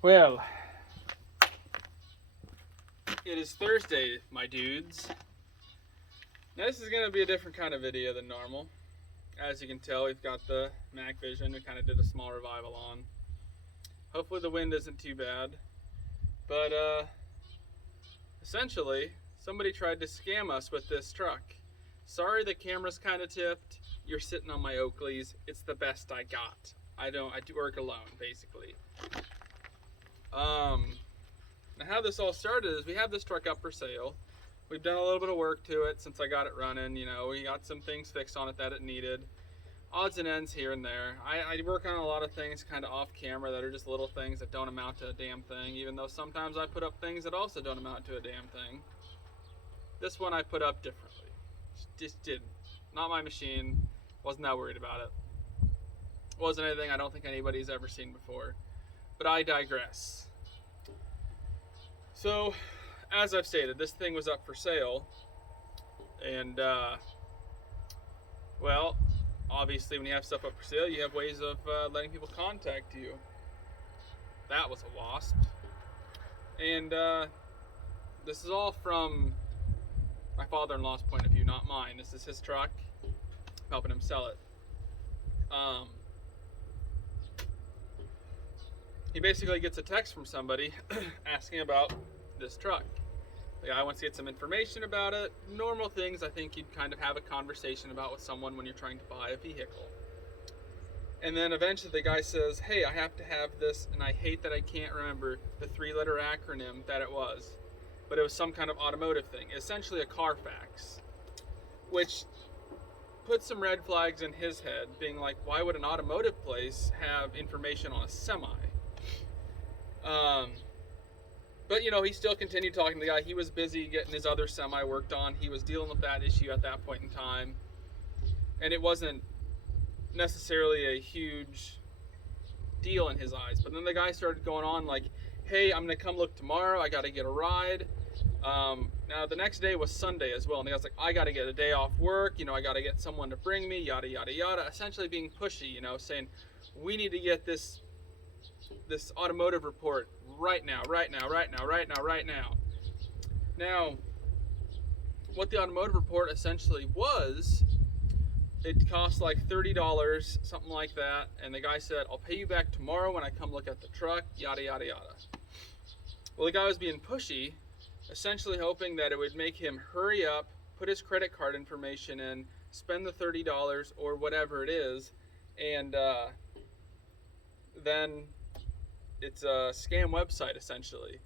Well, it is Thursday, my dudes. Now this is going to be a different kind of video than normal. As you can tell, we've got the Mac Vision we kind of did a small revival on. Hopefully the wind isn't too bad. But essentially, somebody tried to scam us with this truck. Sorry the camera's kind of tipped. You're sitting on my Oakleys. It's the best I got. I do work alone, basically. Now how this all started is we have this truck up for sale. We've done a little bit of work to it since I got it running. You know, we got some things fixed on it that it needed. Odds and ends here and there. I work on a lot of things kind of off camera that are just little things that don't amount to a damn thing, even though sometimes I put up things that also don't amount to a damn thing. This one I put up differently. Just didn't. Not my machine. Wasn't that worried about it. Wasn't anything I don't think anybody's ever seen before. But I digress. So, as I've stated, this thing was up for sale, and well, obviously when you have stuff up for sale, you have ways of letting people contact you. That was a wasp. And this is all from my father-in-law's point of view, not mine. This is his truck. I'm helping him sell it. He basically gets a text from somebody asking about this truck. The guy wants to get some information about it. Normal things I think you'd kind of have a conversation about with someone when you're trying to buy a vehicle. And then eventually the guy says, hey, I have to have this, and I hate that I can't remember the 3-letter acronym that it was. But it was some kind of automotive thing, essentially a Carfax. Which put some red flags in his head, being like, why would an automotive place have information on a semi? But you know, he still continued talking to the guy. He was busy getting his other semi worked on. He was dealing with that issue at that point in time. And it wasn't necessarily a huge deal in his eyes. But then the guy started going on like, hey, I'm gonna come look tomorrow. I gotta get a ride. Now the next day was Sunday as well. And the guy's like, I gotta get a day off work. You know, I gotta get someone to bring me, yada, yada, yada. Essentially being pushy, you know, saying, we need to get this automotive report right now. Now, what the automotive report essentially was, it cost like $30, something like that, and the guy said, I'll pay you back tomorrow when I come look at the truck, yada, yada, yada. Well, the guy was being pushy, essentially hoping that it would make him hurry up, put his credit card information in, spend the $30 or whatever it is, and then it's a scam website essentially,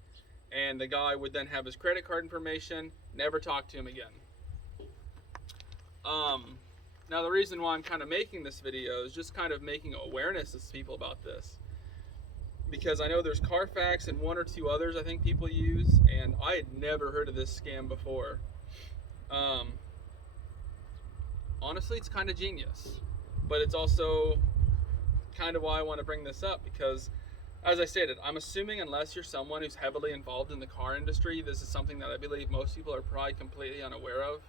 and the guy would then have his credit card information, never talk to him again. Now the reason why I'm kind of making this video is just kind of making awareness to people about this, because I know there's Carfax and one or two others I think people use, and I had never heard of this scam before. Honestly, it's kind of genius, but it's also kind of why I want to bring this up, because as I stated, I'm assuming unless you're someone who's heavily involved in the car industry, this is something that I believe most people are probably completely unaware of.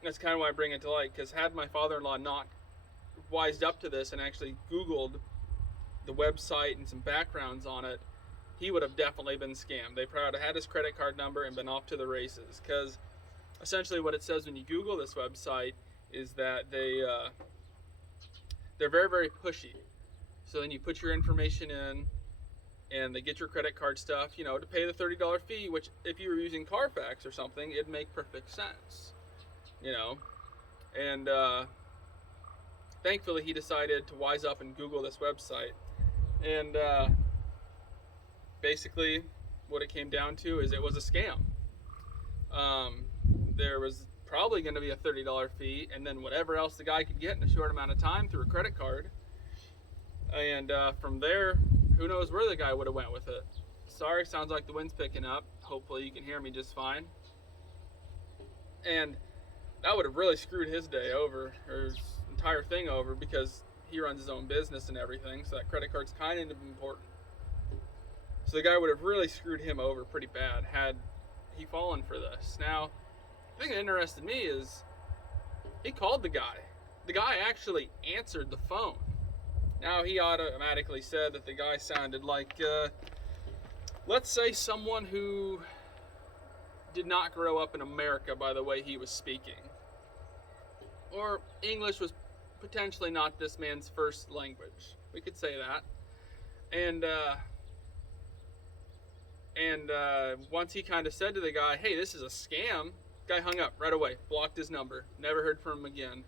And that's kind of why I bring it to light, because had my father-in-law not wised up to this and actually Googled the website and some backgrounds on it, he would have definitely been scammed. They probably would have had his credit card number and been off to the races, because essentially what it says when you Google this website is that they're very, very pushy. So then you put your information in, and they get your credit card stuff, you know, to pay the $30 fee, which if you were using Carfax or something, it'd make perfect sense, you know. And thankfully he decided to wise up and Google this website. And basically what it came down to is it was a scam. There was probably going to be a $30 fee, and then whatever else the guy could get in a short amount of time through a credit card. And from there, who knows where the guy would have went with it. Sorry, sounds like the wind's picking up. Hopefully you can hear me just fine. And that would have really screwed his day over, or his entire thing over, because he runs his own business and everything, so that credit card's kind of important. So the guy would have really screwed him over pretty bad had he fallen for this. Now, the thing that interested me is he called the guy. The guy actually answered the phone. Now, he automatically said that the guy sounded like let's say someone who did not grow up in America by the way he was speaking, or English was potentially not this man's first language. We could say that. And once he kind of said to the guy, "Hey, this is a scam," guy hung up right away, blocked his number, never heard from him again.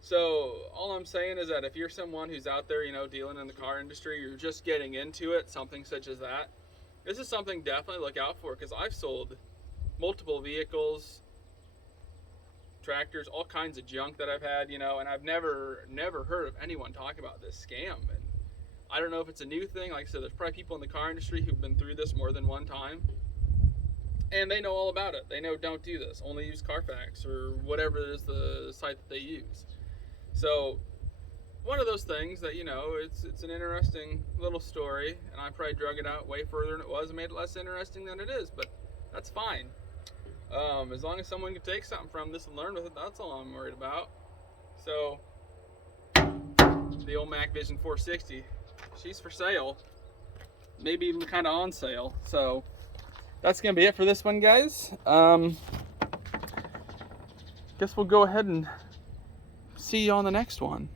So all I'm saying is that if you're someone who's out there, dealing in the car industry, you're just getting into it, something such as that, this is something definitely look out for, because I've sold multiple vehicles, tractors, all kinds of junk that I've had, and I've never heard of anyone talk about this scam. And I don't know if it's a new thing. Like I said, there's probably people in the car industry who've been through this more than one time, and they know all about it. They know don't do this, only use Carfax or whatever is the site that they use. So one of those things that, it's an interesting little story, and I probably drug it out way further than it was and made it less interesting than it is, but that's fine. As long as someone can take something from this and learn with it, that's all I'm worried about. So the old Mac Vision 460, she's for sale, maybe even kind of on sale. So that's gonna be it for this one, guys. Guess we'll go ahead and see you on the next one.